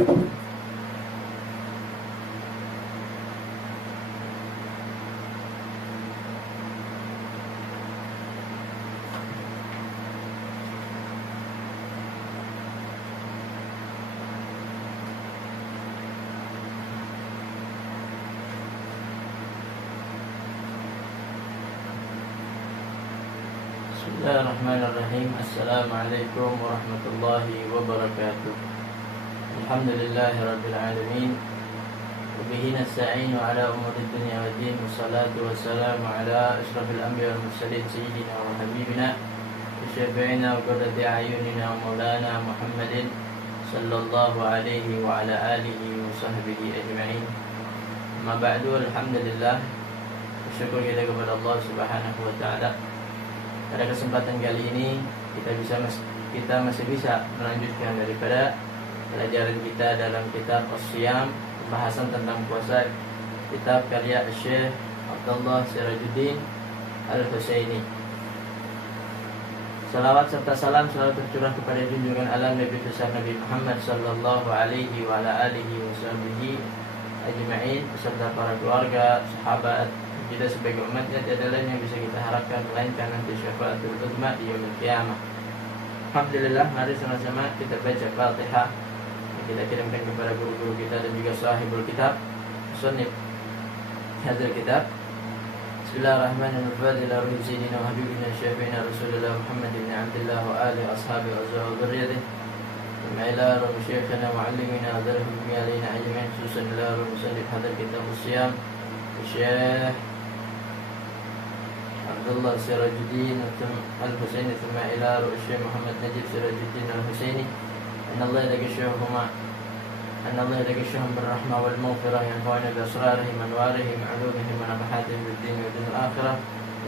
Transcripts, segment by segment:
Bismillahirrahmanirrahim. Assalamualaikum warahmatullahi wabarakatuh. Alhamdulillahirabbil alamin. Wa bihi nasta'inu ala umuri dunya waddin. Wassalatu wassalamu ala asyrafil anbiya'i wal mursalin sayyidina wa habibina wa syafi'ina wa qurrati a'yunina wa maulana Muhammadin sallallahu alaihi wa ala alihi wa sahbihi ajma'in. Amma ba'du, alhamdulillah, bersyukur kita kepada Allah Subhanahu wa taala. Pada kesempatan kali ini kita masih bisa melanjutkan daripada pelajaran kita dalam kitab As-Siyam, pembahasan tentang puasa, kitab karya Syekh Abdullah Sirajuddin Al-Husaini. Salawat serta salam selalu tercurah kepada junjungan alam Nabi besar Nabi Muhammad sallallahu alaihi wa ala alihi wasallam ajma'in, beserta para keluarga, sahabat, kita sebagai umatnya tiada lain yang bisa kita harapkan melainkan nanti syafaatul uzma di yaumil qiyamah. Alhamdulillah, mari sama-sama kita baca Fatihah yang kita kirimkan kepada guru-guru kita dan juga sahibul kitab, musannif hadzal kitab. Bismillahirrahmanirrahim. Ila ruhi sayyidina wa habibina syafi'ina Rasulullah Muhammad bin Abdullah wa alihi ashabihi wa dzurriyyatihi. Ila ruhi syekhina wa 'allimina wa darhum alaina ajma'in. Khususan ila ruhi musannif hadzal kitab As-Siyam Syekh Abdullah Sirajuddin Al-Husaini, thumma ila Syekh Muhammad Najib Sirajuddin Al-Husaini. Inna Allah yadakishahum birrahmah wal maghfirah yanfa'una bi asrarihim wa anwarihim wa 'ulumihim wa nafahatihim fid din wa dunya al-akhirah.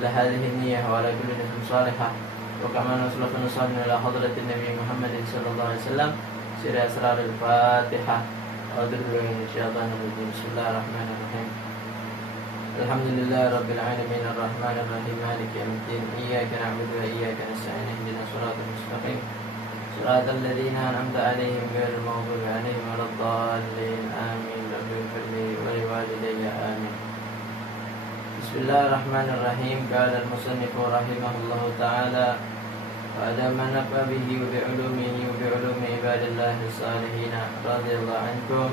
Ila hadhihi an-niyyah wa ala kulli niyyatin salihah. Wa kama nasallu ila hadratin Nabi Muhammad sallallahu alaihi wasallam sir asrar al-Fatihah. A'udzu billahi minasyaitonir rajim. Bismillahirrahmanirrahim. Alhamdulillah rabbil alamin arrahmanir rahim maliki yaumiddin iyyaka na'budu wa iyyaka nasta'in ihdinas siratal mustaqim siratal ladzina an'amta 'alaihim ghairil maghdubi 'alaihim waladdallin amin. Rabbil firli wa liwalidayya amin. Bismillahirrahmanirrahim. Qala al-musannif rahimahullahu ta'ala wa adama nafa bihi wa bi'ulumihi wa bi'ulumi ibadillahi salihin radhiyallahu ankum.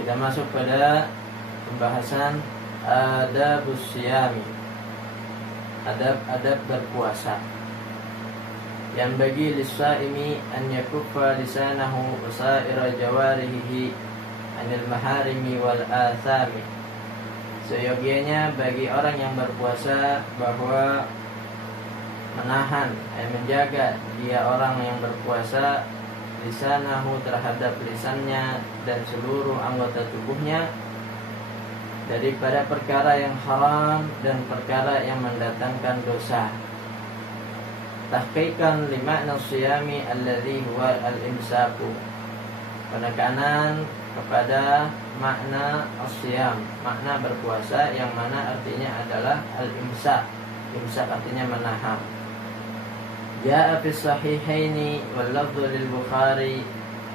Kita masuk pada pembahasan adabus siyami, adab-adab berpuasa. Yang bagi lis-saimi an yakuffa lisanahu wa sa'ira jawarihi anil maharimi wal athami. Seyogianya bagi orang yang berpuasa bahwa menahan, menjaga dia orang yang berpuasa lisanahu terhadap lisannya dan seluruh anggota tubuhnya daripada perkara yang haram dan perkara yang mendatangkan dosa. Tahqiqan li makna siyami alladhi huwa al-imsaku, penekanan kepada makna as-siyam, makna berpuasa yang mana artinya adalah al-imsak. Imsak artinya menahan. Ja'a fi sahihaini wal lafdhu lil Bukhari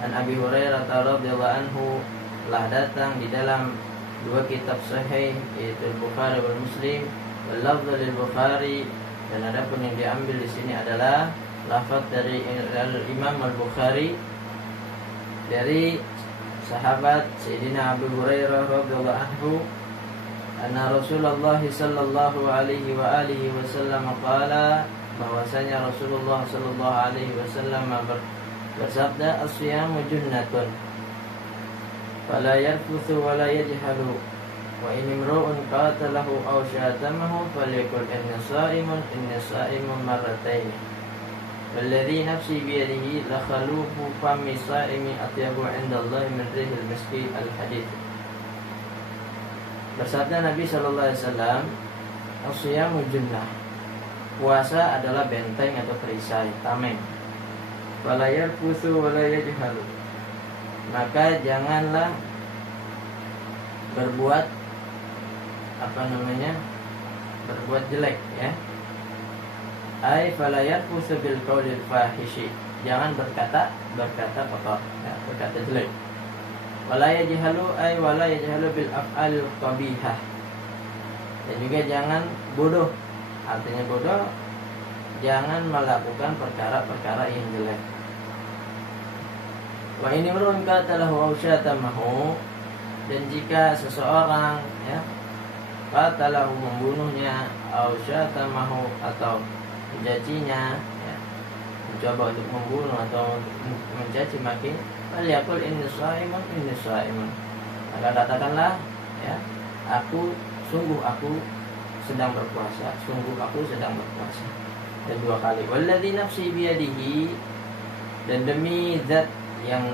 an Abi Hurairah radhiyallahu anhu, telah datang di dalam dua kitab sahih yaitu Bukhari dan Muslim, wal lafdhu lil Bukhari, dan adapun yang diambil di sini adalah lafaz dari Imam Al-Bukhari dari sahabat Sayyidina Abu Hurairah radhiyallahu anhu, anna Rasulullah sallallahu alaihi wa alihi wasallam qala, bahwasanya Rasulullah sallallahu alaihi wasallam bersabda, as-siyamu junnatun fala yarfuthu wa la yajhalu wa in imru'un qatalahu aw syatamahu falyakul inni sa'imun marratayn walladhi nafsi biyadihi la khalufu fami sa'imi atyabu 'inda Allah min rihil miski. Al-hadits. Bersabda Nabi sallallahu alaihi wasallam, as-siyamu junnah, puasa adalah benteng atau perisai, tameng. Wala yarfuthu wala yajhalu, maka janganlah berbuat berbuat jelek, ya. Ai fala yarfusu bil qaulil fahishi, jangan berkata kotor, ya, berkata jelek. Wala yajhalu ai wala yajhalu bil af'alil qabihah, dan juga jangan bodoh, artinya bodoh, jangan melakukan perkara-perkara yang jelek. Wa ini merun kata lahu ausyatamahu, dan jika seseorang, ya, kata lahu membunuhnya, ausyatamahu atau mencacinya, ya, mencoba untuk membunuh atau mencaci maki, falyaqul inni shaimun, maka katakanlah, ya, sungguh aku sedang berpuasa. Dan 2 kali, walladzi nafsi biyadihi, dan demi zat yang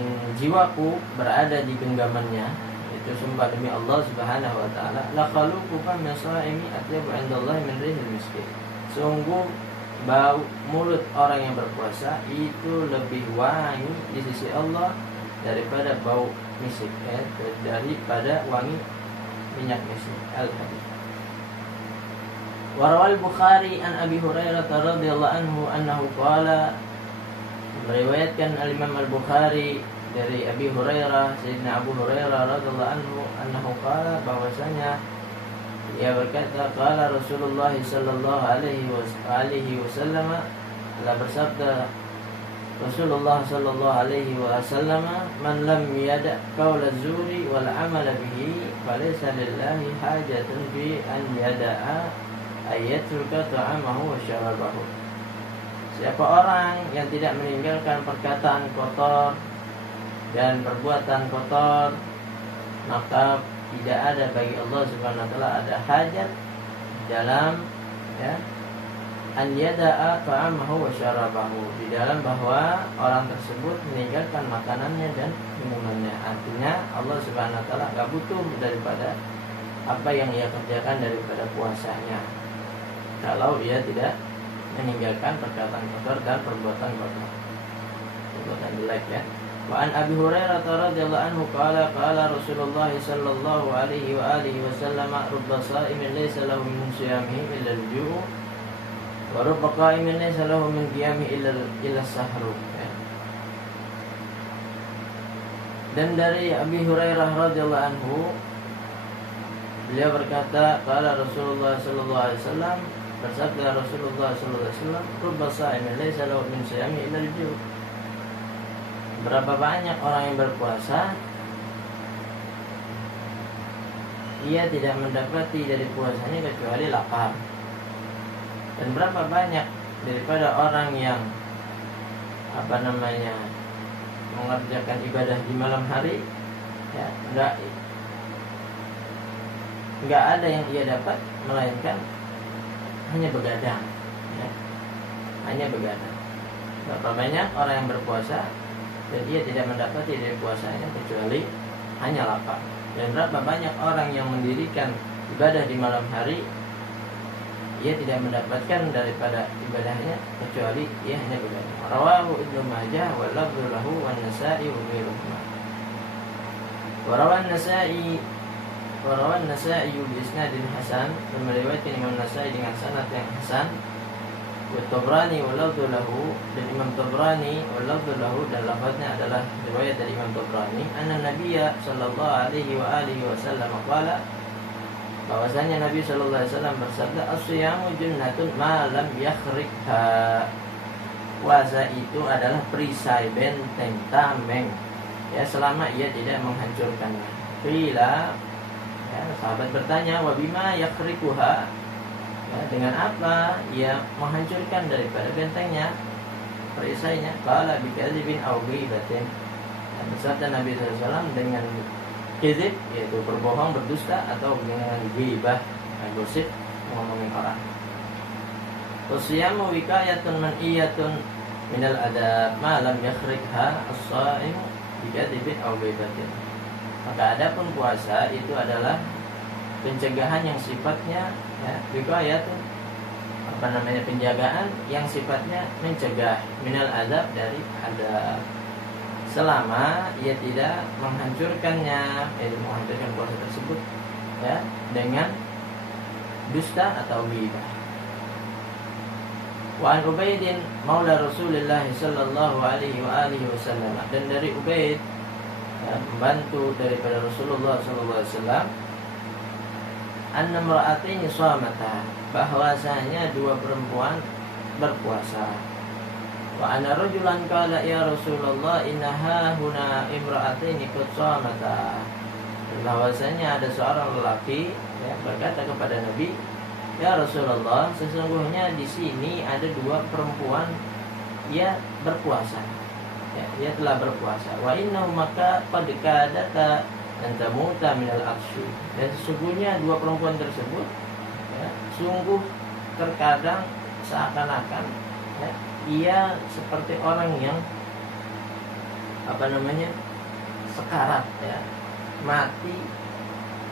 jiwaku berada di genggamannya, itu sumpah demi Allah Subhanahu wa taala, la khaluqukum min shaimi atyabu indallahi min rihil miski, sungguh bau mulut orang yang berpuasa itu lebih wangi di sisi Allah daripada bau misik, ya, daripada wangi minyak misik. Al-Hadits. Warawal Bukhari an Abi Hurairah radhiyallahu anhu annahu qala, meriwayatkan Al-Imam Al-Bukhari dari Abi Hurairah, Sayyidina Abu Hurairah radhiyallahu anhu qala, bahwasanya ia berkata, qala Rasulullah sallallahu alaihi wasallam, telah bersabda Rasulullah sallallahu alaihi wasallam, man lam yada' qaula zuri wal amal bihi falaysa lillahi hajatun fi an yada'a ayatruka ta'amahu wa syarabahu. Siapa orang yang tidak meninggalkan perkataan kotor dan perbuatan kotor, maka tidak ada bagi Allah Subhanahu wa taala ada hajat dalam, ya, an yada'a ta'amahu wa syarabahu, di dalam bahwa orang tersebut meninggalkan makanannya dan minumannya. Artinya Allah Subhanahu wa taala enggak butuh daripada apa yang ia kerjakan daripada puasanya, kalau ia tidak meninggalkan perkataan kotor dan perbuatan jelek, ya. Wa an Abi Hurairah radhiyallahu anhu qala Rasulullah sallallahu alaihi wa alihi wasallam, rubba sha'imin laysa lahu min siyamihi illa al-ju' wa rubba qa'imin laysa lahu min qiyamihi illa as-sahru, ya. Dan dari Abi Hurairah radhiyallahu anhu, beliau berkata, qala Rasulullah sallallahu alaihi wasallam, bersabda Rasulullah sallallahu alaihi wasallam, rubba sha'imin laysa lahu min siyamihi illa al-ju', berapa banyak orang yang berpuasa, ia tidak mendapati dari puasanya kecuali lapar. Dan berapa banyak daripada orang yang mengerjakan ibadah di malam hari, ya, enggak ada yang ia dapat melainkan hanya begadang, ya, hanya begadang. Berapa banyak orang yang berpuasa dan dia tidak mendapati dari puasanya kecuali hanya lapar. Dan berapa banyak orang yang mendirikan ibadah di malam hari, ia tidak mendapatkan daripada ibadahnya kecuali ia hanya begadang. Rawahu Ibnu Majah wa lafdhu lahu wan Nasa'i wa ghairuhuma. Wa rawan Nasa'i bi isnadin hasan, meriwayatkan Imam Nasa'i dengan sanad yang hasan. Wa Tabrani wa lafdhu lahu, dan Imam Tabrani wa lafdhu lahu, dan lafaznya adalah riwayat dari Imam Tabrani, anna Nabiyya sallallahu alaihi wa alihi wasallam qala, bahwasanya Nabi sallallahu alaihi wasallam bersabda, as-siyamu junnatun ma lam yakhrikha, puasa itu adalah perisai, benteng, tameng, ya, selama ia tidak menghancurkannya. Qila, ya, sahabat bertanya, wa bima yakhrikuha, ya, dengan apa ia menghancurkan daripada bentengnya, perisainya? Qala bi kadzibin aw ghibatin, bersabda Nabi sallallahu alaihi wasallam, dengan kadzib, yaitu berbohong, berdusta, atau dengan ghibah, gosip, ngomongin orang. Wasyamu wikayatun man'iyatun minal adab ma lam yakhrikha as-sha'im bi kadzibin aw ghibatin. Maka adapun puasa itu adalah pencegahan yang sifatnya, ya, wikayatun, penjagaan yang sifatnya mencegah, minal adab, dari adab, selama ia tidak menghancurkannya, yaitu menghancurkan puasa tersebut, ya, dengan dusta atau ghibah. Wa an Ubaidin maula Rasulullah sallallahu alaihi wa alihi wasallam, dan dari Ubaid, ya, membantu daripada Rasulullah sallallahu alaihi wasallam, anna imra'ataini shamata, bahwasanya dua perempuan berpuasa. Wa ana rajulan qala ya Rasulullah innaha huna imra'ataini qad shamata, bahwasanya ada seorang lelaki, ya, berkata kepada Nabi, ya Rasulullah, sesungguhnya di sini ada dua perempuan ia berpuasa, ya, dia telah berpuasa. Wa innahu maka qad kadata an tamuta minal aksy, dan sesungguhnya dua perempuan tersebut, ya, sungguh terkadang seakan-akan, ya, ia seperti orang yang sekarat, ya,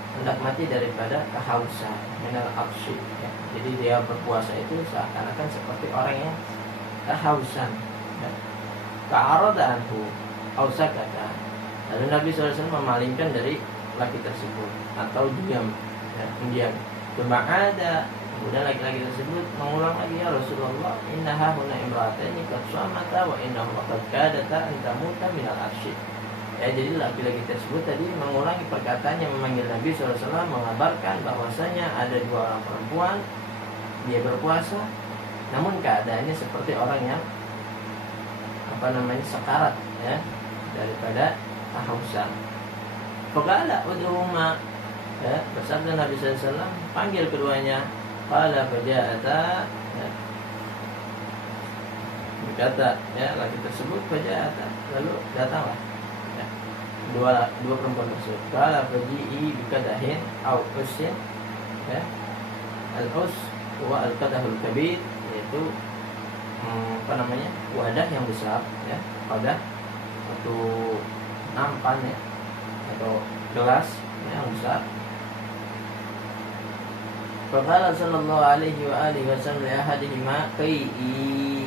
hendak mati daripada kehausan, minal aksy, ya. Jadi dia berpuasa itu seakan-akan seperti orang yang kehausan, ya. Ka'arada anhu ausakata, lalu Nabi SAW memalingkan dari laki tersebut atau diam, ya, mendiam. Ada kemudian laki-laki tersebut mengulang lagi, ya Rasulullah innaha huna imra'ataini qad shamata wa innahu qad kadata an tamuta minal aksy. Ya, jadi laki-laki tersebut tadi mengulangi perkataannya, memanggil Nabi SAW, mengabarkan bahwasanya ada dua orang perempuan dia berpuasa, namun keadaannya seperti orang yang sekarat, ya, daripada kehausan. Faqala udhuma, ya, bersabda Nabi SAW, panggil keduanya. Qala faja'ata, ya, berkata, ya, laki tersebut faja'ata, lalu datanglah, ya, dua perempuan tersebut. Qala faji'i bikadahin au usin, ya, al-us wa al-kadahul kabir, yaitu wadah yang besar, ya, wadah atau nampan, ya, atau gelas, ya, yang besar. Faqala sallallahu alaihi wa alihi wasallam li ahadihima kai'i,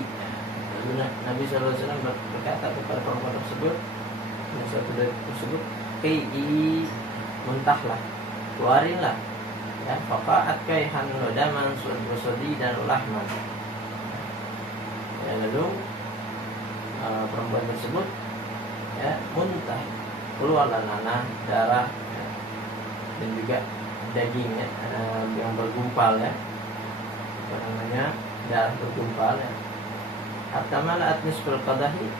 lalu Nabi sallallahu alaihi wasallam berkata kepada perempuan tersebut, yang satu dari tersebut, kai'i, muntahlah, keluarinlah, ya, faqa'at kaihan wadaman sadidan lahman, ya, lalu perempuan tersebut, ya, muntah, keluarlah nanah, darah, ya, dan juga dagingnya, yang bergumpal, ya, darah bergumpal, ya. Hatta mala'at nisful qadahi,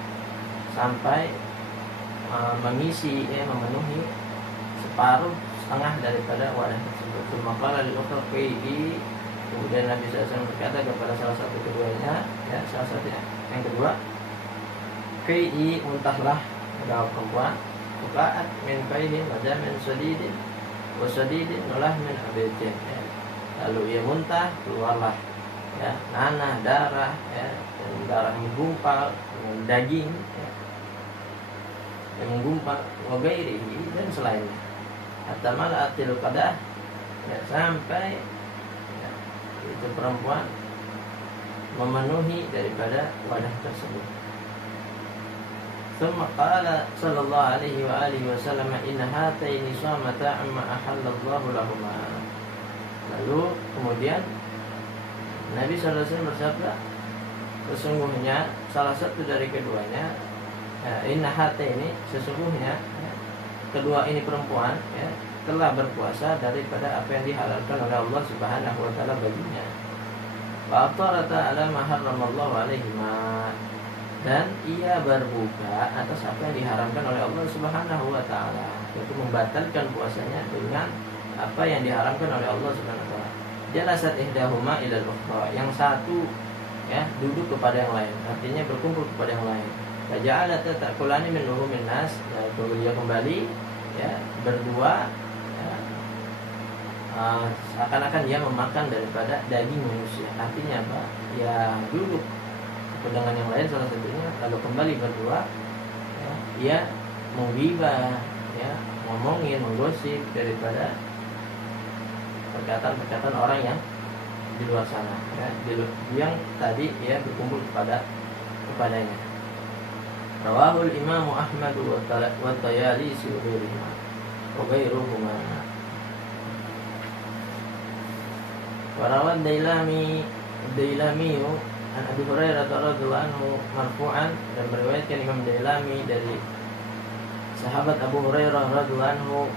sampai mengisi, ya, memenuhi setengah daripada wadah tersebut. Maka lil ukhra qai'i, kemudian Nabi SAW berkata kepada salah satu keduanya, ya, salah satu yang kedua, qai'i, muntahlah, adalah perempuan, fuqa'at min qaihin wa damin sadidin wa sadidin nulah min abitin, ya. Lalu ia muntah, keluarlah, ya, nanah, darah, ya, dan darah menggumpal, daging, ya, yang menggumpal, wa ghairihi, dan selainnya. Hatta mala'atil qadah, ya, sampai, ya, itu perempuan memenuhi daripada wadah tersebut. Tsumma qala sallallahu alaihi wa alihi wasallam inna hataini shamata amma ahallallahu lahuma. Lalu kemudian Nabi sallallahu alaihi wasallam bersabda, sesungguhnya salah satu dari keduanya, ya, inna hataini, sesungguhnya, ya, kedua ini perempuan, ya, telah berpuasa daripada apa yang dihalalkan oleh Allah Subhanahu wa taala baginya. Wa aftarata ala ma harramallahu alaihima, dan ia berbuka atas apa yang diharamkan oleh Allah Subhanahu wa taala, yaitu membatalkan puasanya dengan apa yang diharamkan oleh Allah Subhanahu wa taala. Jalasat ihdahuma ilal ukhra, yang satu, ya, duduk kepada yang lain, artinya berkumpul kepada yang lain. Faja'alat ta'kulani min luhumin nas, ya, dia kembali, ya, berdua, ya, seakan-akan dia memakan daripada daging manusia. Artinya apa? Ya, duduk dengan yang lain salah satunya, lalu kembali berdua, ya, ia menggibah, ya, ngomongin, menggosip daripada perkataan-perkataan orang yang di luar sana, ya, yang tadi, ya, berkumpul kepadanya. Rawahul Imam Ahmad wa Tayalisi wa ghairuhuma. Warawat Dailami an Abi Hurairah radhiyallahu anhu marfu'an, dan meriwayatkan Imam Dailami dari sahabat Abu Hurairah radhiyallahu anhu,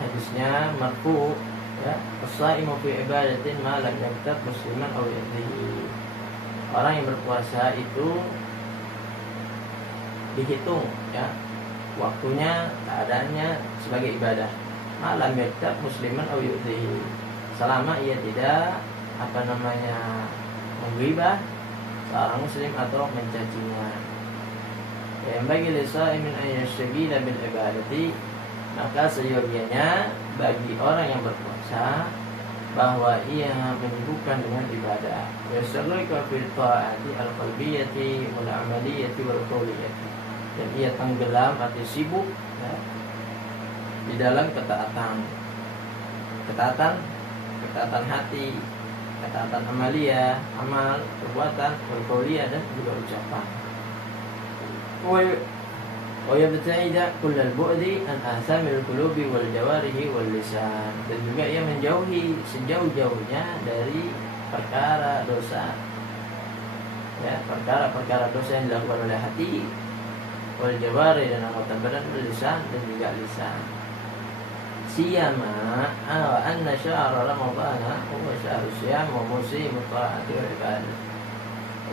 hadisnya marfu', ya, as-shaimu fi ibadatin ma lam yaktab musliman aw yadhihi. Orang yang berpuasa itu dihitung, ya, waktunya, keadaannya sebagai ibadah. Malam yaktab musliman aw yudhihi, selama ia tidak menggibah seorang muslim atau mencacinya. Yang bagi lisaimin an yashtagila bil ibadati, maka seyogianya bagi orang yang berpuasa bahwa ia menyibukkan dengan ibadah. Yasalluka fil ta'ati al-qalbiyati wal 'amaliyati wal qawliyati, dan ia tenggelam atau sibuk, ya, di dalam ketaatan hati, ketaatan amalia, amal, perbuatan, berqauliyah, dan juga ucapan. Wa yabta'ida kullal bu'di an athamil qulubi wal jawarihi wal lisan, dan juga ia menjauhi sejauh-jauhnya dari perkara dosa, ya, perkara dosa yang dilakukan oleh hati, wal jawari, dan anggota badan, wal lisan, dan juga lisan. Siyama anna syahra ramadhana huwa syahrus syiyam wa musimut ta'ati wal ibadah.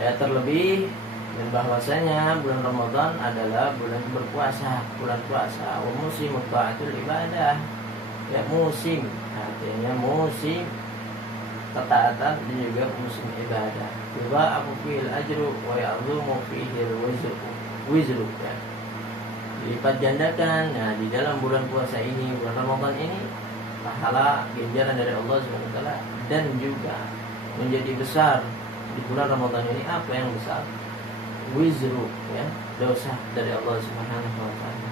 Ya, terlebih dan bahwasanya bulan Ramadan adalah bulan berpuasa, bulan puasa, wa musimut ta'atul ibadah. Ya, musim artinya musim ketaatan dan juga musim ibadah. Yudha'afu fihil ajru wa ya'dhumu fihil wizru, ya, dilipat gandakan. Nah, di dalam bulan puasa ini, bulan Ramadan ini, pahala ganjaran dari Allah SWT, dan juga menjadi besar di bulan Ramadan ini apa yang besar? Wizru, ya, dosa dari Allah Subhanahu wa taala.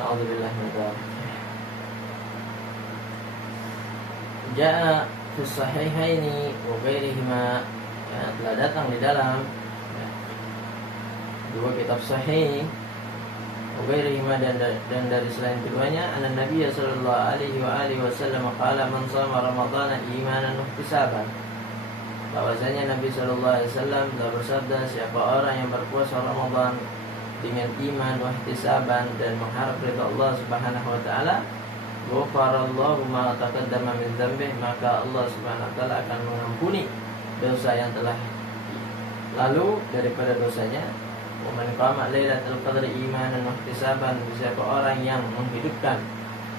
Na'udzubillah min dzalik. Ja'a fi sahihaini wa ghairihima, ya, telah datang di dalam, ya, dua kitab sahih, Ubairihima, dan dari selain keduanya, anna Nabi sallallahu alaihi wasallam qala man shama ramadhana imanan wa ihtisaban, bahwasanya Nabi sallallahu alaihi wasallam telah bersabda, siapa orang yang berpuasa Ramadan dengan iman wa ihtisaban, dan mengharap ridha Allah Subhanahu wa taala, ghafarallahu ma taqaddama min dzambih, maka Allah Subhanahu wa taala akan mengampuni dosa yang telah lalu daripada dosanya. Man qama lailatul qadri imanan wa ihtisaban, siapa orang yang menghidupkan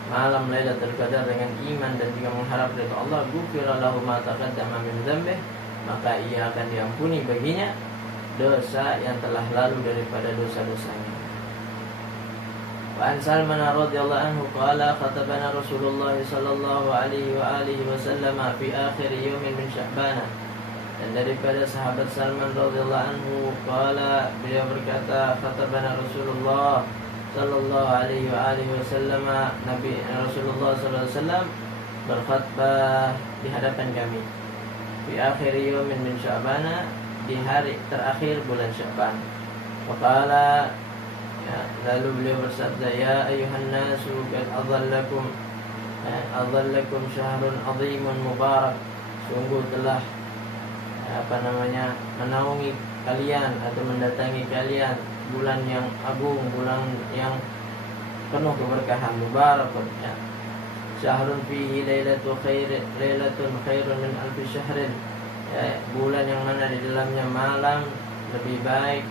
malam Lailatul Qadar dengan iman dan juga mengharap ridha Allah, ghufira lahu ma taqaddama min dzambih, maka ia akan diampuni baginya dosa yang telah lalu daripada dosa-dosanya. Wa an Salman radhiyallahu anhu qala khatabana Rasulullah sallallahu alaihi wasallam fi akhir yawmin min Sya'ban, dan daripada sahabat Salman radhiyallahu anhu qala, beliau berkata, khatabana Rasulullah sallallahu alaihi wasallam, Nabi Rasulullah sallallahu alaihi wasallam berkhutbah di hadapan kami, di akhir yaumin min Sya'ban, di hari terakhir bulan Sya'ban. Waqala, ya, lalu beliau bersabda, ya ayuhan nasu qad adhallakum syahrun azimun mubarak, sungguh telah menaungi kalian atau mendatangi kalian bulan yang agung, bulan yang penuh keberkahan, mubarakun, ya. Syahrun fihi lailatun khairun min alfi syahrin, ya, bulan yang mana di dalamnya malam lebih baik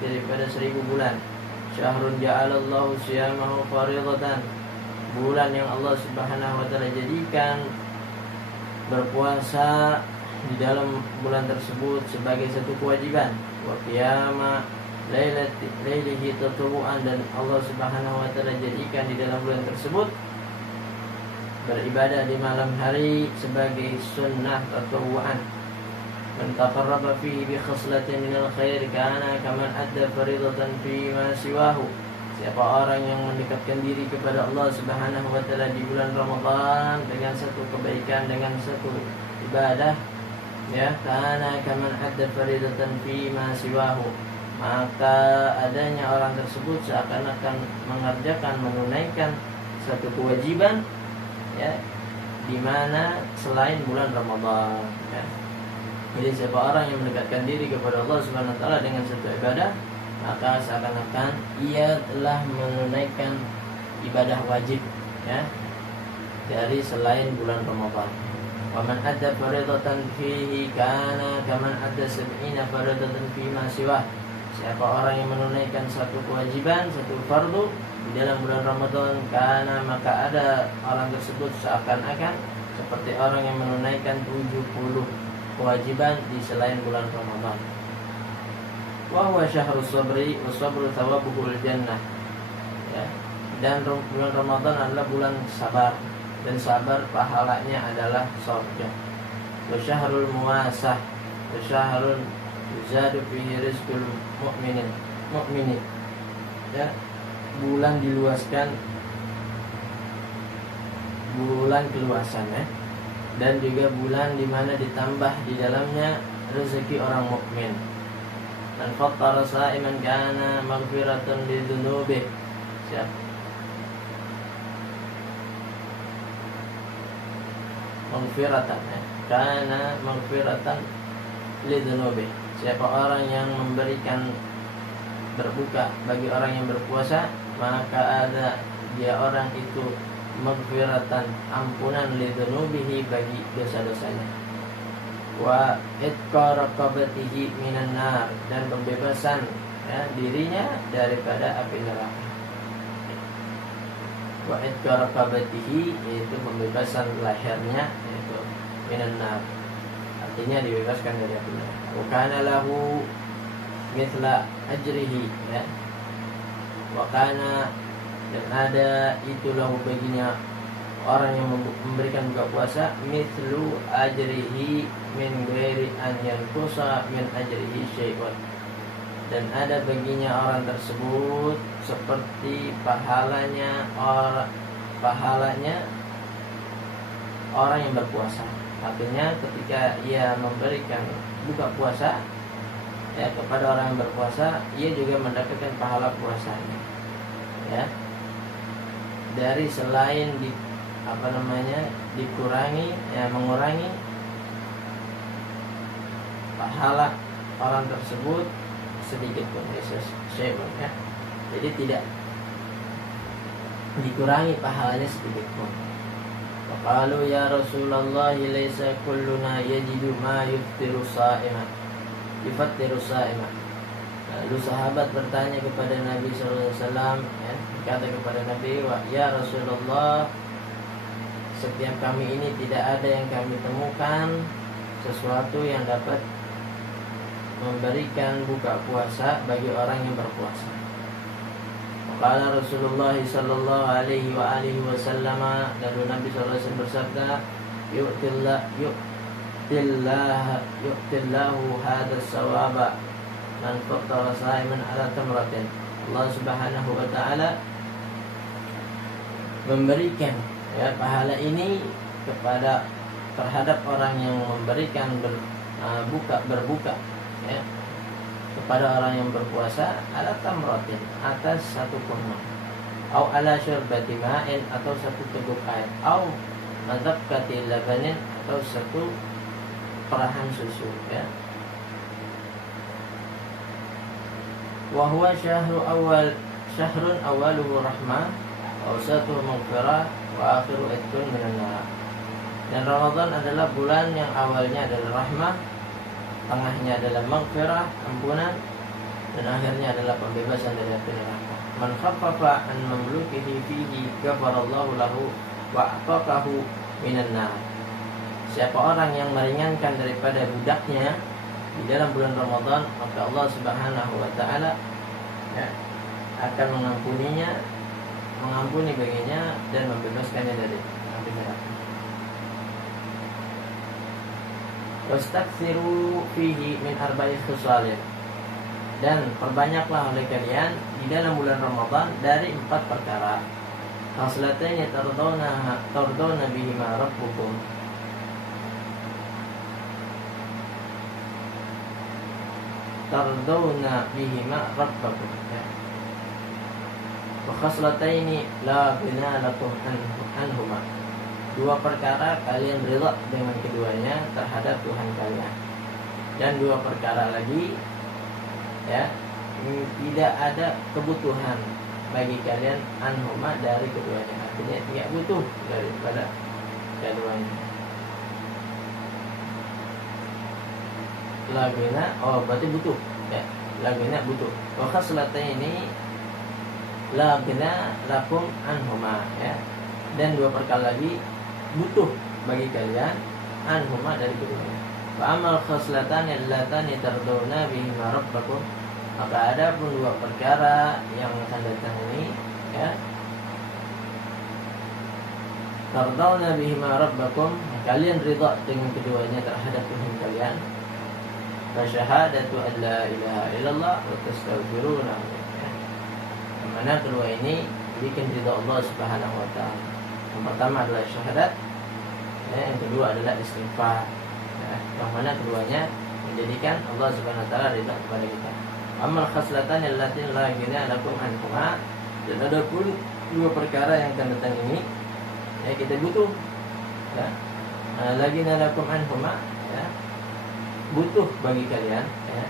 daripada 1000 bulan. Syahrun ja'alallahu siyamahu faridatan, bulan yang Allah Subhanahu wa taala jadikan berpuasa di dalam bulan tersebut sebagai satu kewajiban. Wa qiyama lailihi tatawu'an, dan Allah Subhanahu wa taala jadikan di dalam bulan tersebut beribadah di malam hari sebagai sunnah tatawu'an. Man taqarraba fihi bi khaslatin minal khair kana kaman adda faridatan fi ma siwahu, siapa orang yang mendekatkan diri kepada Allah Subhanahu wa taala di bulan Ramadan dengan satu kebaikan, dengan satu ibadah, ya, karena kaman adda faridatan fi ma siwahu, maka adanya orang tersebut seakan-akan mengerjakan, menunaikan satu kewajiban, ya, di mana selain bulan Ramadan, ya. Jadi siapa orang yang mendekatkan diri kepada Allah Subhanahu wa taala dengan satu ibadah, maka seakan-akan ia telah menunaikan ibadah wajib, ya, dari selain bulan Ramadan. Wa man adda faridatan fihi kana kaman adda sab'ina faridatan fi ma siwa. Siapa orang yang menunaikan satu kewajiban, satu fardu di dalam bulan Ramadan, karena maka ada orang tersebut seakan-akan seperti orang yang menunaikan 70 kewajiban di selain bulan Ramadan. Wa huwa syahrus sabri wa sabru thawabuhul jannah. Ya. Dan bulan Ramadan adalah bulan sabar, dan sabar pahalanya adalah surga. Wa syahrul muwasah wa syahrul yuzadu fihi rizqul mu'minin. Ya. Bulan diluaskan, bulan keluasan, ya. Dan juga bulan di mana ditambah di dalamnya rezeki orang mukmin. Dan fattara sa'iman kana maghfiratun lidzunubi. Siap. Maghfiratan, ya. Kana maghfiratan lidzunubi. Siapa orang yang memberikan berbuka bagi orang yang berpuasa, maka ada dia orang itu maghfiratan, ampunan lidzunubihi, bagi dosa-dosanya. Wa itqa raqabatihi minan nar, dan pembebasan, ya, dirinya daripada api neraka. Wa itqa raqabatihi, yaitu pembebasan lehernya, yaitu minan nar, artinya dibebaskan dari api neraka. Wa kana lahu mithla ajrihi, ya. Wa kana, dan ada itu lahu baginya orang yang memberikan buka puasa, mithlu ajrihi min ghairi an yanqusa min ajrihi syai'un, dan ada baginya orang tersebut seperti pahalanya orang yang berpuasa. Artinya ketika ia memberikan buka puasa, ya, kepada orang yang berpuasa, ia juga mendapatkan pahala puasanya, ya, dari selain dikurangi, ya, mengurangi pahala orang tersebut sedikit pun, ya. Jadi tidak dikurangi pahalanya sedikit pun. Qalu ya Rasulullah laisa kulluna yajidu ma yuftiru sha'ima. Lalu sahabat bertanya kepada Nabi SAW, ya, kata kepada Nabi, ya Rasulullah, setiap kami ini tidak ada yang kami temukan sesuatu yang dapat memberikan buka puasa bagi orang yang berpuasa. Qala Rasulullah sallallahu alaihi wa alihi wasallam, lalu Nabi sallallahu alaihi wasallam bersabda, yu'tillahu hadha sawaba man fattara sa'iman ala tamratin. Allah Subhanahu wa taala memberikan, ya, pahala ini terhadap orang yang memberikan berbuka, ya, kepada orang yang berpuasa ala tamratin, atas satu kurma, au ala syurbati ma'in, atau satu teguk air, au madzaqati labanin, atau satu perahan susu, ya. Wa huwa syahrun awaluhu rahmah wa awsatuhu maghfirah wa akhiru itqun minan nar. Dan Ramadan adalah bulan yang awalnya adalah rahmah, tengahnya adalah maghfirah, ampunan, dan akhirnya adalah pembebasan dari api neraka. Man khaffafa an mamlukihi fihi ghafarallahu lahu wa a'taqahu minan nar. Siapa orang yang meringankan daripada budaknya di dalam bulan Ramadan, maka Allah Subhanahu wa taala, ya, akan mengampuni baginya dan membebaskannya dari api neraka. Wastaksiru fihi min arba'i khisalin, dan perbanyaklah oleh kalian di dalam bulan Ramadan dari 4 perkara. Khaslataini tardawna bihima rabbukum. Tardawna bihima rabbakum, ya. Wa khaslataini la ghina lakum anhuma. dua perkara kalian ridha dengan keduanya terhadap Tuhan kalian. Dan dua perkara lagi, ya, tidak ada kebutuhan bagi kalian anhuma dari keduanya. Artinya tidak butuh daripada keduanya. Lagina, berarti butuh, ya. Lagina butuh. Wa khaslatan ini lagina lakum anhuma, ya. Dan dua perkara lagi butuh bagi kalian anhuma dari keduanya. Fa amal khaslatan allatani tardawna bihima rabbakum, maka ada pun dua perkara yang akan datang ini, ya, tardawna bihima rabbakum, kalian ridha dengan keduanya terhadap Tuhan kalian. Fasyahadatu an la ilaha illallah wa tastaghfiruna, yang mana kedua ini bikin ridha Allah Subhanahu wa ta'ala. Yang pertama adalah syahadat, ya, yang kedua adalah istighfar, ya, yang mana keduanya menjadikan Allah Subhanahu wa ta'ala ridha kepada kita. Amal khaslatan allatin la ghina lakum anhuma, dan ada pun dua perkara yang akan datang ini, ya, kita butuh, ya, la ghina lakum anhuma, ya, butuh bagi kalian, ya,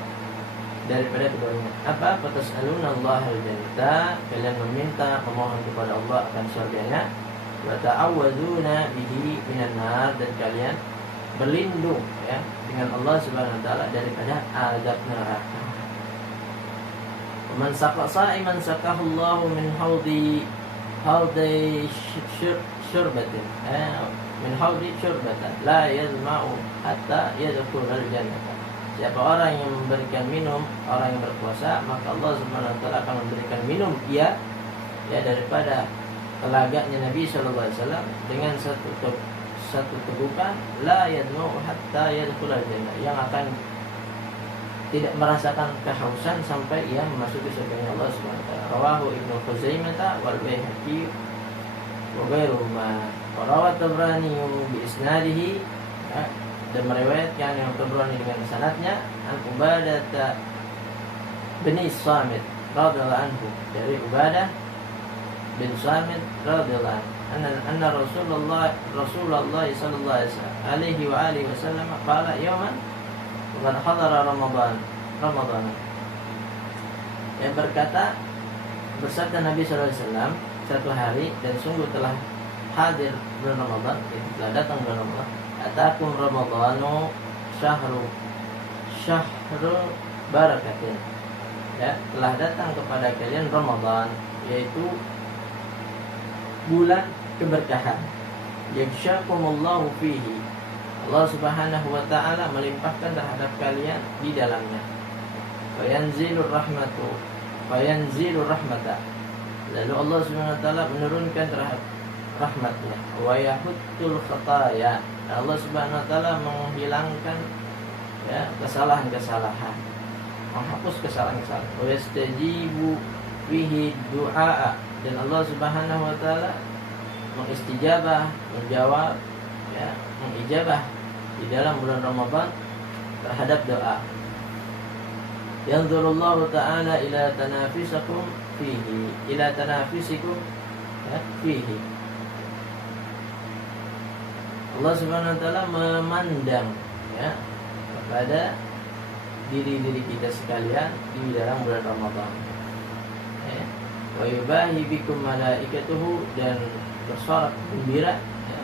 daripada keduanya. Apa? Fatas'aluna Allah al-jannata, kalian meminta, memohon kepada Allah akan surganya. Wa ta'awwadzuna bihi minan nar, dan kalian berlindung, ya, dengan Allah Subhanahu wa ta'ala daripada azab neraka. Man saqa sa'iman saqahu Allahu min haudi syurbatin, min haudi syurbatan la yazma'u hatta yadkhulul jannah. Siapa orang yang memberikan minum orang yang berpuasa, maka Allah Subhanahu wa ta'ala akan memberikan minum dia, ya, daripada telaganya Nabi sallallahu alaihi wasallam dengan satu tegukan, la yazma'u hatta yadkhulul jannah, yang akan tidak merasakan kehausan sampai ia memasuki surga Allah Subhanahu wa ta'ala. Rawahu Ibnu Khuzaimah wal Baihaqi wa ghairuhuma. Rawat Tabrani bi isnadihi, ya, dan meriwayatkan yang Tabrani dengan sanadnya an Ubadah bin Samit radhiyallahu anhu, dari Ubadah bin Samit radhiyallahu anhu, anna Rasulullah sallallahu alaihi wasallam qala yawman qad hadara Ramadan, yang berkata, bersabda Nabi sallallahu alaihi wasallam, satu hari dan sungguh telah hadir bulan Ramadan, itu telah datang bulan Ramadan. Atakum Ramadhanu syahru barakatin, ya, telah datang kepada kalian Ramadan, yaitu bulan keberkahan. Yaghshakumullahu fihi, Allah Subhanahu wa ta'ala melimpahkan terhadap kalian di dalamnya. Fayanzilur rahmata, lalu Allah Subhanahu wa ta'ala menurunkan terhadap rahmatnya. Wa yahuttul khataya, Allah Subhanahu wa ta'ala menghilangkan, ya, kesalahan-kesalahan, menghapus kesalahan-kesalahan. Wa yastajibu fihi du'a, dan Allah Subhanahu wa ta'ala mengistijabah, menjawab, ya, mengijabah di dalam bulan Ramadan terhadap doa. Yanzurullahu ta'ala ila tanafisikum fihi, ya, fihi. Allah Subhanahu wa ta'ala memandang, ya, kepada diri-diri kita sekalian di dalam bulan Ramadan, ya. Wa yubahi bikum malaikatuhu, dan bersorak gembira, ya,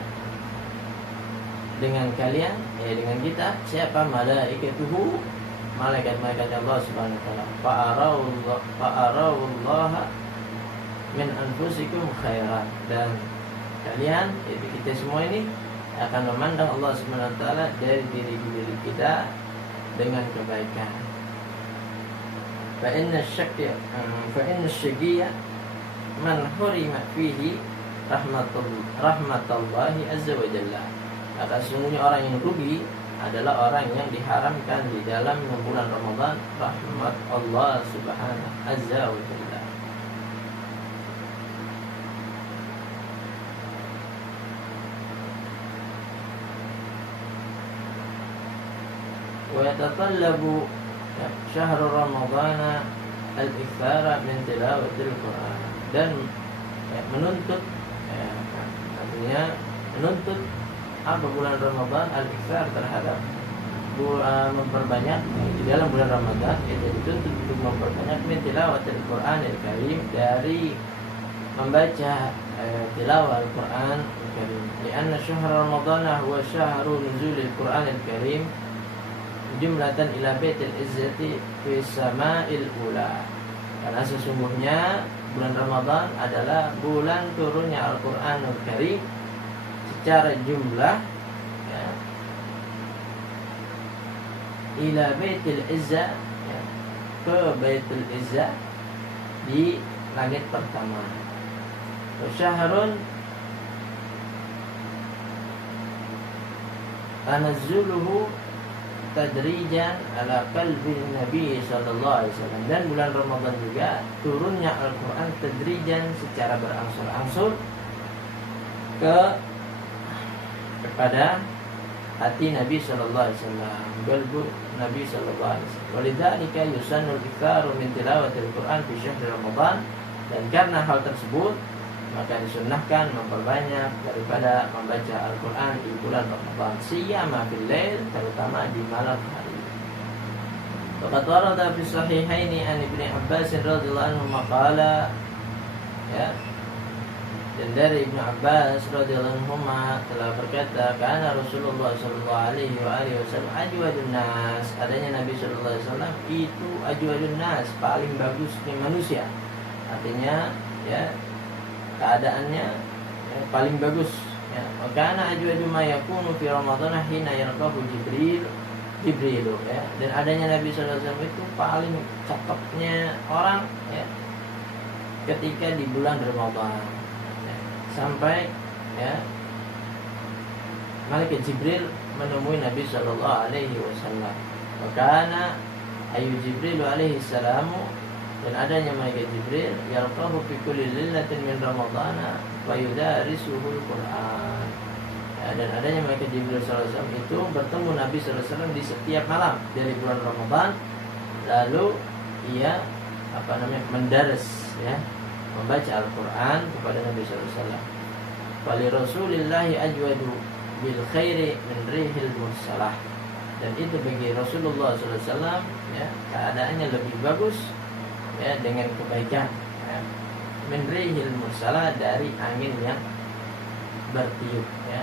dengan kalian, ya, dengan kita. Siapa? Malaikatuhu, malaikat-malaikat Allah Subhanahu wa ta'ala. Fa'arawullaha min anfusikum khairan, dan kalian, yaitu kita semua ini, akan memandang Allah Subhanahu wa ta'ala dari diri-diri kita dengan kebaikan. Fa inna syaqiyya man hurima fihi rahmatullahi azza wa jalla. Maka sesungguhnya orang yang rugi adalah orang yang diharamkan di dalam bulan Ramadan rahmat Allah Subhanahu azza wa jalla. Wa yatatallabu syahr Ramadhan al-ikthara min tilawatil Quran, dan, ya, menuntut, ya, artinya menuntut apa bulan Ramadan al-iktsar terhadap memperbanyak di dalam bulan Ramadan, itu dituntut untuk memperbanyak min tilawatil Qur'anil Karim, dari membaca tilawah Al-Qur'an Al-Karim. Karena syahr Ramadan huwa syahru nuzulil Qur'anil Karim jumlatan ila baitil izzati fi sama'il ula. Karena sesungguhnya bulan Ramadan adalah bulan turunnya Al-Qur'anul Karim secara jumlah, ya, ila baitil izzah, ya, ke baitul izzah di langit pertama. Syahrun tanazzuluhu tadrijan ala qalbi Nabi sallallahu alaihi wasallam. Dan bulan Ramadan juga turunnya Al-Qur'an tadrijan, secara berangsur-angsur kepada hati Nabi sallallahu alaihi wasallam, qalbu Nabi sallallahu alaihi wasallam. Walidzalika yusannu al-iktharu min tilawatil Qur'an fi syahr Ramadan. Dan karena hal tersebut, maka disunnahkan memperbanyak daripada membaca Al-Qur'an di bulan Ramadan, siyama fil lail, terutama di malam hari. Faqad warada fi sahihaini an Ibnu Abbas radhiyallahu anhu maqala, ya, dan dari Ibnu Abbas radhiyallahu anhu telah berkata, karena Rasulullah sallallahu alaihi wasallam ajwadun nas, adanya Nabi sallallahu alaihi wasallam itu ajwadun nas, paling bagusnya manusia. Artinya, ya, keadaannya, ya, paling bagus, ya. Karena ajwadu ma yakunu fi Ramadan hina yarqabu Jibril, ya. Dan adanya Nabi sallallahu alaihi wasallam itu paling cakepnya orang, ya, ketika di bulan Ramadan, ya. Sampai, ya, malaikat Jibril menemui Nabi sallallahu alaihi wasallam. Karena ayu Jibril alaihi salamu, dan adanya malaikat Jibril yarqahu fi kulli lailatin min Ramadana wa yudarisuhul Qur'an, ya, dan adanya malaikat Jibril sallallahu alaihi wasallam itu bertemu Nabi sallallahu alaihi wasallam di setiap malam dari bulan Ramadan, lalu ia mendaris, ya, membaca Al-Qur'an kepada Nabi sallallahu alaihi wasallam. Wali Rasulillahi ajwadu bil khairi min rihil mursalah. Dan itu bagi Rasulullah sallallahu alaihi wasallam, ya, keadaannya lebih bagus, ya, dengan kebaikan, ya, min rihil mursalah, dari angin yang bertiup, ya,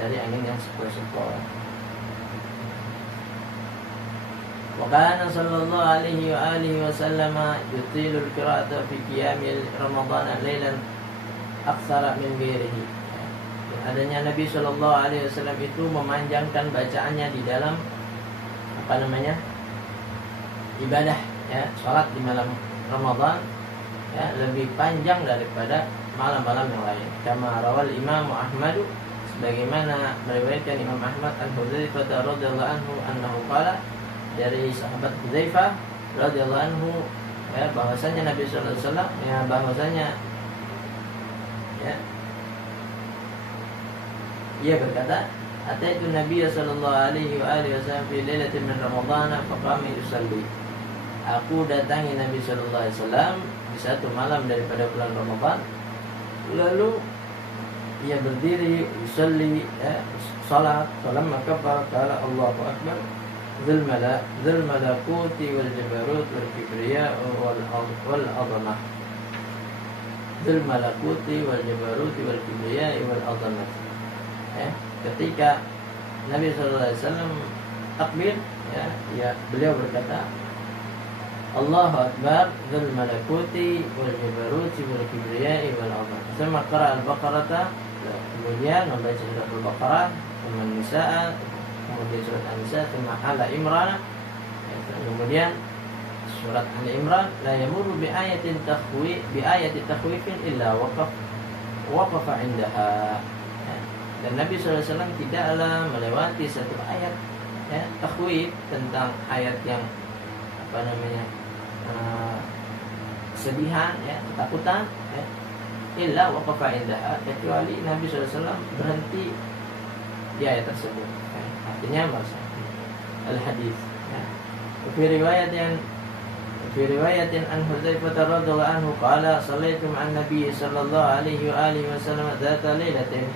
dari angin yang sepoi-sepoi. Wa kana sallallahu alaihi wa alihi wasallam yutilul qira'ata fi qiyamil Ramadan lailan aktsara min ghairihi. Dan adanya Nabi sallallahu alaihi wasallam itu memanjangkan bacaannya di dalam ibadah, ya, salat di malam Ramadan, ya, lebih panjang daripada malam-malam yang lain. Kama rawal Imam Ahmad, sebagaimana meriwayatkan Imam Ahmad an Hudzaifah radhiyallahu anhu annahu qala, dari sahabat Hudzaifah radhiyallahu anhu, ya, bahwasanya Nabi sallallahu alaihi wasallam, ya, bahwasanya, ya, ia berkata, ataitu Nabiy sallallahu alaihi wasallam fi lailatin min Ramadhan faqama yusalli. Aku datangi Nabi sallallahu alaihi wasallam di satu malam daripada bulan Ramadan, lalu ia berdiri yusalli, ya, salat. Falamma kabbara qala Allahu akbar dzul malakuti wal jabarut wal kibriya wal azamah. Dzul malakuti wal jabarut wal kibriya wal azamah. Ya, ketika Nabi sallallahu alaihi wasallam takbir, ya, beliau berkata, Allahu akbar dzul malakuti wal jabaruti wal kibriya wal azamah. Sama qara al-Baqarah, kemudian membaca surat Al-Baqarah, kemudian Nisa, kemudian surat An-Nisa, kemudian Al Imran, kemudian surat Al Imran, la yamurru bi ayatin takhwifin illa waqafa indaha. Dan Nabi SAW tidaklah melewati satu ayat, ya, takhwif, tentang ayat yang sedihan, ya, ketakutan, ya, illa waqafa indaha, kecuali Nabi SAW berhenti di ayat tersebut, ya. Artinya masa al-hadis, ya. Fi riwayatin an Hudzaifah radhiyallahu anhu qala sallaitu ma'an Nabi sallallahu alaihi wa alihi wasallam dzata lailatin.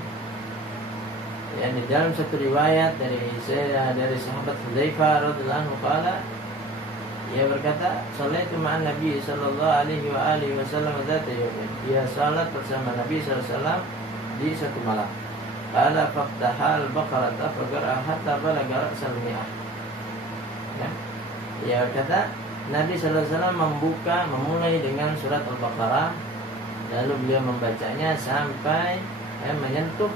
Ya, di dalam satu riwayat dari sahabat Hudzaifah radhiyallahu anhu qala, ia berkata, "Shalaitu ma'an Nabi sallallahu alaihi wa alihi wasallam dzata yaumin." Ia salat bersama Nabi sallallahu alaihi wasallam di satu malam. Qala faftahal baqarata faqara hatta balagha ra'sal mi'ah. Ya. Ia berkata, Nabi sallallahu alaihi wasallam memulai dengan surat Al-Baqarah, lalu beliau membacanya sampai menyentuh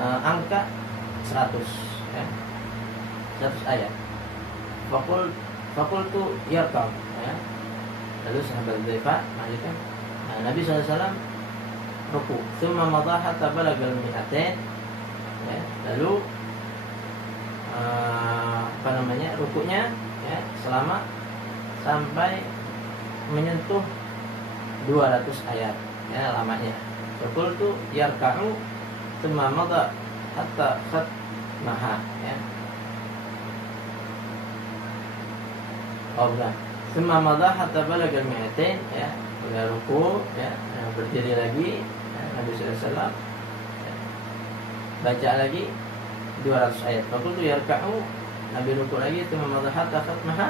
angka 100 ya. 100 ayat. Fakultu yarkam ya. Lalu sahabat Hudzaifah melanjutkan, Nabi SAW ruku, tsumma madha hatta balagal mi'atain ya. Lalu rukunya ya, selama sampai menyentuh 200 ayat ya lamanya. Fakultu yarka'u tsumma madha hatta khatmaha ya. Bukan. Tsumma madha hatta balagal mi'atain ya. Udah ruku ya, berdiri lagi ya, Nabi sallallahu alaihi wasallam ya, baca lagi 200 ayat. Fakultu yarka'u, Nabi ruku lagi, tsumma madha hatta khatmaha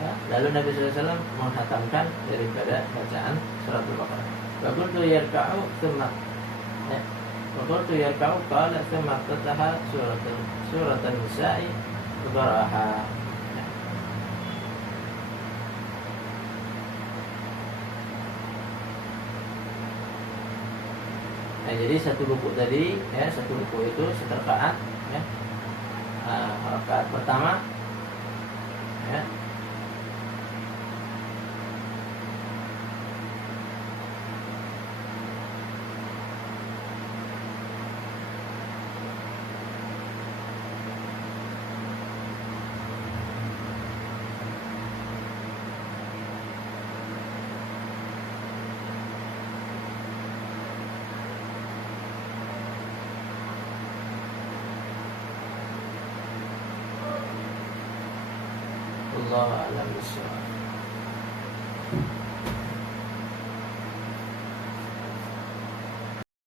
ya. Lalu Nabi sallallahu alaihi wasallam menghatamkan daripada bacaan surat Al-Baqarah. Fakultu yarka'u tsumma ya. Fakultu yarka'u qala tsumma ftataha surat An-Nisa'i qaraha. Nah, jadi satu ruku tadi ya, satu ruku itu seterkaat ya. Rakaat pertama ya. Wallahu a'lam bishawab.